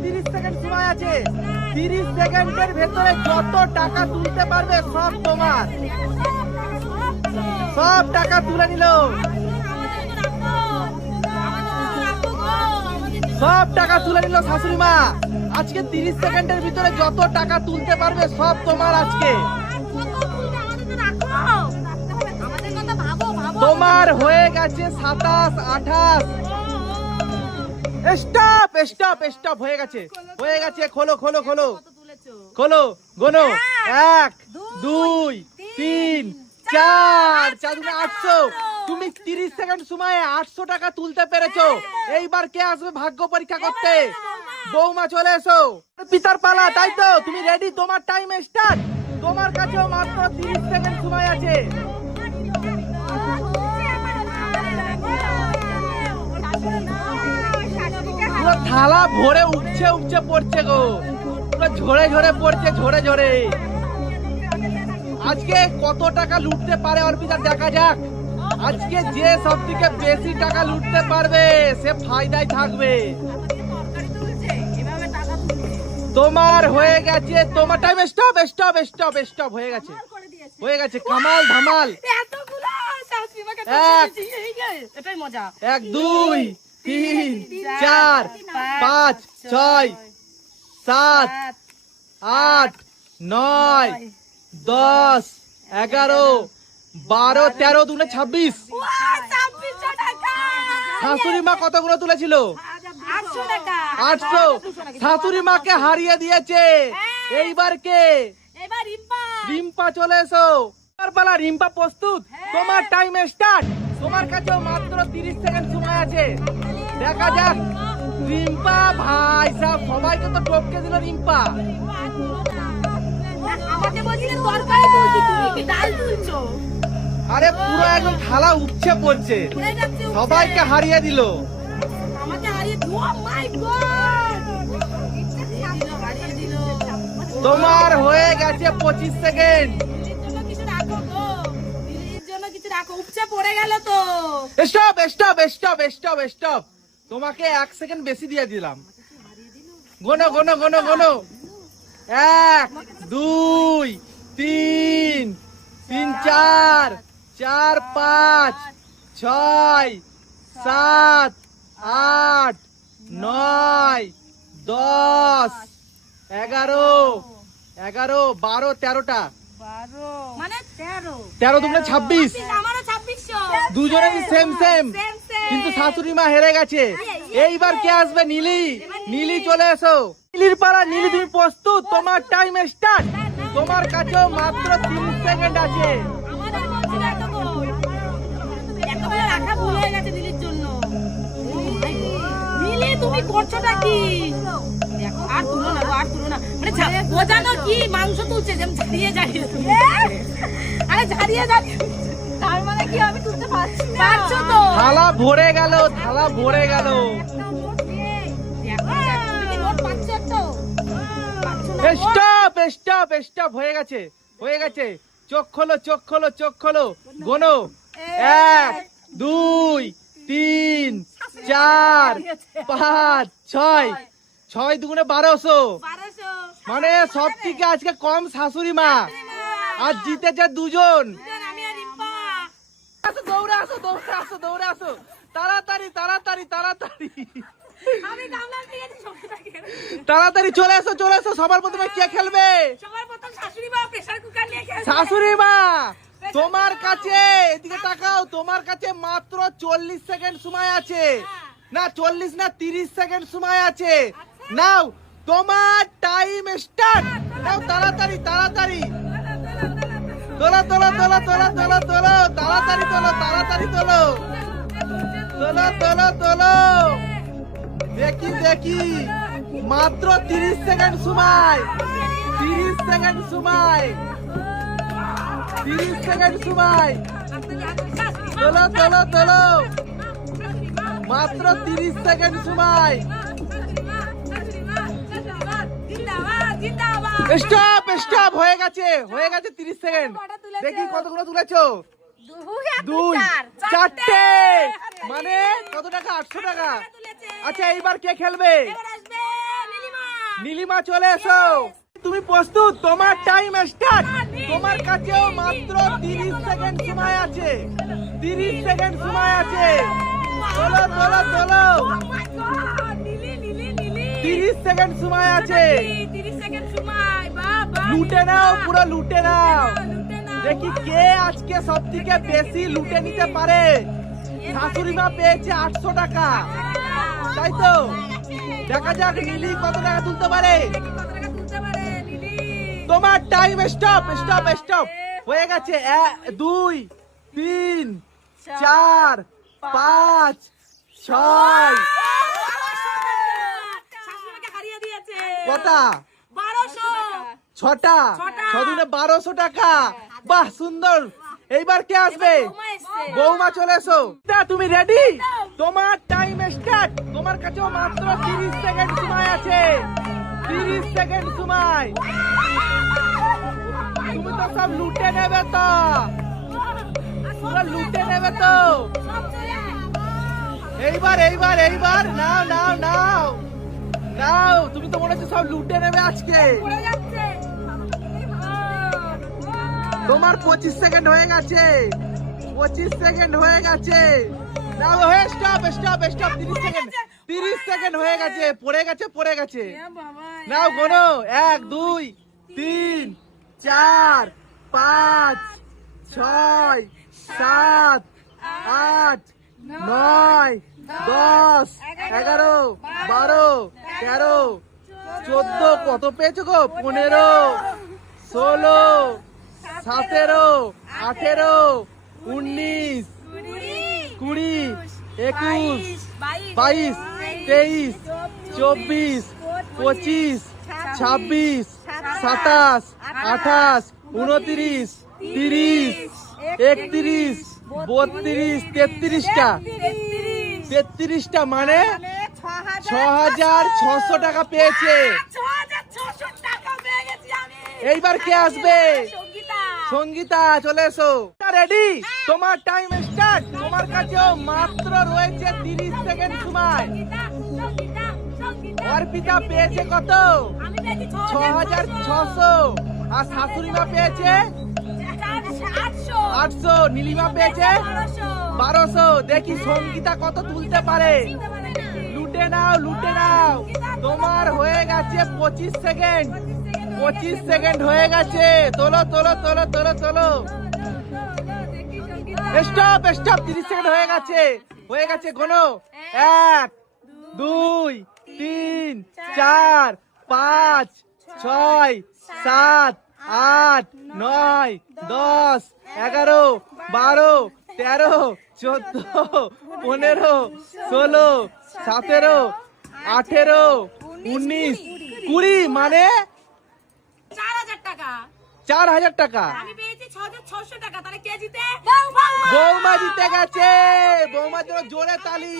তিরিশ সেকেন্ড সময় আছে। তিরিশ সেকেন্ডের ভেতরে যত টাকা তুলতে পারবে, সব তোমার। সব টাকা তুলে নিল। সব টাকা তুলে নিল শাশুড়ি মা। আজকে তিরিশ সেকেন্ডের ভিতরে যত টাকা তুলতে পারবে, সব তোমার আজকে। তোমার হয়ে গেছে সাতাশ, আঠাশ স্টপ স্টপ স্টপ হয়ে গেছে হয়ে গেছে খোলো খোলো খোলো খোলো গোনো এক দুই তিন চার চার আটশো তুমি তিরিশ সেকেন্ড সময়ে আটশো টাকা তুলতে পেরেছ এইবার কে আসবে ভাগ্য পরীক্ষা করতে বৌমা চলে এসো পিতার পালা তাই তো তুমি রেডি তোমার টাইম স্টার্ট তোমার কাছেও মাত্র তিরিশ সেকেন্ড সময় আছে পুরো থালা ভরে উঠছে উঠছে পড়ছে গো। পুরো ঝরে ঝরে পড়ছে ঝরে ঝরে। আজকে কত টাকা লুটতে পারে অর্পিতা দেখা যাক। আজকে যে সব থেকে বেশি টাকা লুটতে পারবে সে ফায়দায় থাকবে। তোমার হয়ে গেছে তোমার time stop stop stop stop হয়ে গেছে। হয়ে গেছে কামাল ধামাল। এক। এটাই মজা। এক দুই। তিন চার পাঁচ ছয় সাত আট নয় দশ এগারো বারো তেরো দুনে ছাব্বিশ। শাশুড়ি মা কতগুলো তুলেছিল? আটশো শাশুড়ি মাকে হারিয়ে দিয়েছে। এইবার কে? রিম্পা। চলে এসো। পালা রিম্পা প্রস্তুত। তোমার টাইম স্টার্ট তোমার কাছেও মাত্র তিরিশ সেকেন্ড সময় আছে। দেখা যাক। রিম্পা ভাই সাহেব সবাইকে তো টপকে দিল রিম্পা। আরে পুরো একদম থালা উপচে পড়ছে। সবাইকে হারিয়ে দিল। আমাকে হারিয়ে ও মাই গড হারিয়ে দিল তোমার হয়ে গেছে পঁচিশ সেকেন্ড। কিছু রাখো, উপচে পড়ে গেল তোমাকে এক সেকেন্ড বেশি দিয়ে দিলাম। গোনো গোনো গোনো গোনো। এক, দুই, তিন তিন, চার চার, পাঁচ, ছয়, সাত, আট, নয়, দশ, এগারো এগারো, বারো, তেরোটা। মানে তেরো। তেরো দুগুণে ছাব্বিশ। Same same. কিন্তু শাশুড়ি মা হেরে গেছে। এইবার কে আসবে? নীলি। নীলি। চলে এসো। নীলির পাড়া নীলি তুমি প্রস্তুত? তোমার টাইম স্টার্ট তোমার কাছেও মাত্র তিরিশ সেকেন্ড আছে। আমাদের বলছিল এতক্ষণ একেবারে রাখা ভুল হয়ে গেছে নীলির জন্য। নীলি তুমি করছোটা কি? আর তুলো জানো কি? মাংস তুলছে যেমন ঝাড়িয়ে ঝাড়িয়ে আরে ঝাড়িয়ে ঝাড়িয়ে তার মানে কি আমি তুলতে পারছি না? পারছ তো। থালা ভরে গেল থালা ভরে গেল। দেখো, তুমি কি নোট পাচ্ছো তো। পাচ্ছো না। নোট? স্টপ স্টপ স্টপ হয়ে গেছে হয়ে গেছে। চোখ খোলো চোখ খোলো চোখ খোলো। গোনো। এক দুই তিন চার পাঁচ ছয়। ছয় দুগুণে বারোশো। বারোশো। মানে সব থেকে আজকে কম শাশুড়ি মা। আর জিতেছে দুজন। আসো দৌড়ে আসো দৌড়ে আসো দৌড়ে আসো। তাড়াতাড়ি তাড়াতাড়ি তাড়াতাড়ি। তাড়াতাড়ি চলে এসো চলে এসো। সবার প্রথমে কে খেলবে? শাশুড়ি মা শাশুড়ি তোমার কাছে এদিকে তাকাও তোমার কাছে মাত্র চল্লিশ সেকেন্ড সময় আছে। না চল্লিশ না তিরিশ সেকেন্ড সময় আছে। নাও তোমার টাইম স্টার্ট নাও, তাড়াতাড়ি তাড়াতাড়ি। তোলো তোলো তোলো তোলো তোলো তোলো, তাড়াতাড়ি তোলো তাড়াতাড়ি তোলো। তোলো তোলো তোলো। দেখি দেখি। মাত্র তিরিশ সেকেন্ড সময়। তিরিশ সেকেন্ড সময়। তিরিশ সেকেন্ড সময়। তোলো তোলো তোলো। মাত্র তিরিশ সেকেন্ড সময়। স্টপ স্টপ হয়ে গেছে হয়ে গেছে তিরিশ সেকেন্ড দেখি কতগুলো তুলেছো? দুই চারটে। মানে কত টাকা? আটশো টাকা। আচ্ছা এইবার কে খেলবে? নীলিমা। চলে এসো। তুমি প্রস্তুত? তোমার টাইম স্টার্ট তোমার কাছেও মাত্র 30 সেকেন্ড সময় আছে। 30 সেকেন্ড সময় আছে। চলো চলো চলো। Oh my God! Nili, Nili, Nili. 30 second সময় আছে। লুটে নাও পুরো লুটে নাও। দেখি কে আজকে সব থেকে বেশি লুটে নিতে পারে? শাশুড়ি মা পেয়েছে আটশো টাকা। তাই তো? দেখা যাক নীলি কত টাকা তুলতে পারে। তোমার টাইম স্টপ স্টপ স্টপ হয়ে। গেছে দুই তিন চার পাঁচ ছয়। কটা? 1200 ছটা। ছদিনে বারোশো টাকা। বাহ সুন্দর। এইবার কে আসবে? বৌমা চলে এসো। তা, তুমি রেডি তোমার টাইম স্টার্ট তোমার কাছেও মাত্র তিরিশ সেকেন্ড সময় আছে। তিরিশ সেকেন্ড সময়। তুমি তো সব লুটে নেবে তো। পুরো লুটে নেবে তো। এইবার এইবার এইবার। নাও নাও নাও। নাও তুমি তো মনে হচ্ছে সব লুটে নেবে আজকে। তোমার পঁচিশ সেকেন্ড হয়ে গেছে। পঁচিশ সেকেন্ড হয়ে গেছে। হয়ে স্টপ তিরিশ সেকেন্ড। তিরিশ সেকেন্ড হয়ে গেছে, পড়ে গেছে পড়ে গেছে। নাও এক, দুই, তিন, চার, পাঁচ, ছয়, সাত, আট, নয়, দশ, এগারো, বারো, তেরো, চোদ্দ, কত পেয়েছ গো? পনেরো, ষোলো সতেরো আঠেরো উনিশ কুড়ি একুশ বাইশ তেইশ চব্বিশ পঁচিশ ছাব্বিশ সাতাশ আঠাশ উনত্রিশ তিরিশ একত্রিশ বত্রিশ তেত্রিশটা। তেত্রিশটা মানে ছ হাজার ছশো টাকা পেয়েছে এইবার কে আসবে? সঙ্গীতা, চলে এসো। রেডি তোমার টাইম স্টার্ট তোমার কাছেও মাত্র রয়েছে তিরিশ সেকেন্ড সময়। অর্পিতা পেয়েছে কত? ছ হাজার ছশো। আর শাশুড়ি মা পেয়েছে? আটশো। নীলিমা পেয়েছে? বারোশো। দেখি সঙ্গীতা কত তুলতে পারে। লুটে নাও লুটে নাও। তোমার হয়ে গেছে পঁচিশ সেকেন্ড পঁচিশ সেকেন্ড হয়ে গেছে। তোলো তোলো তোলো তোলো তোলো। স্টপ স্টপ তিরিশ সেকেন্ড হয়ে গেছে। হয়ে গেছে কোনো এক, দুই, তিন, চার, পাঁচ, ছয়, সাত, আট, নয়, দশ, এগারো, বারো, তেরো, চোদ্দ, পনেরো, ষোলো, সতেরো, আঠেরো, উনিশ, কুড়ি মানে চার হাজার টাকা। আমি পেয়েছি ছ হাজার ছশো টাকা তাহলে কেজিতে বৌমা! জিতে গেছে। বৌমার জন্য জোরে তালি।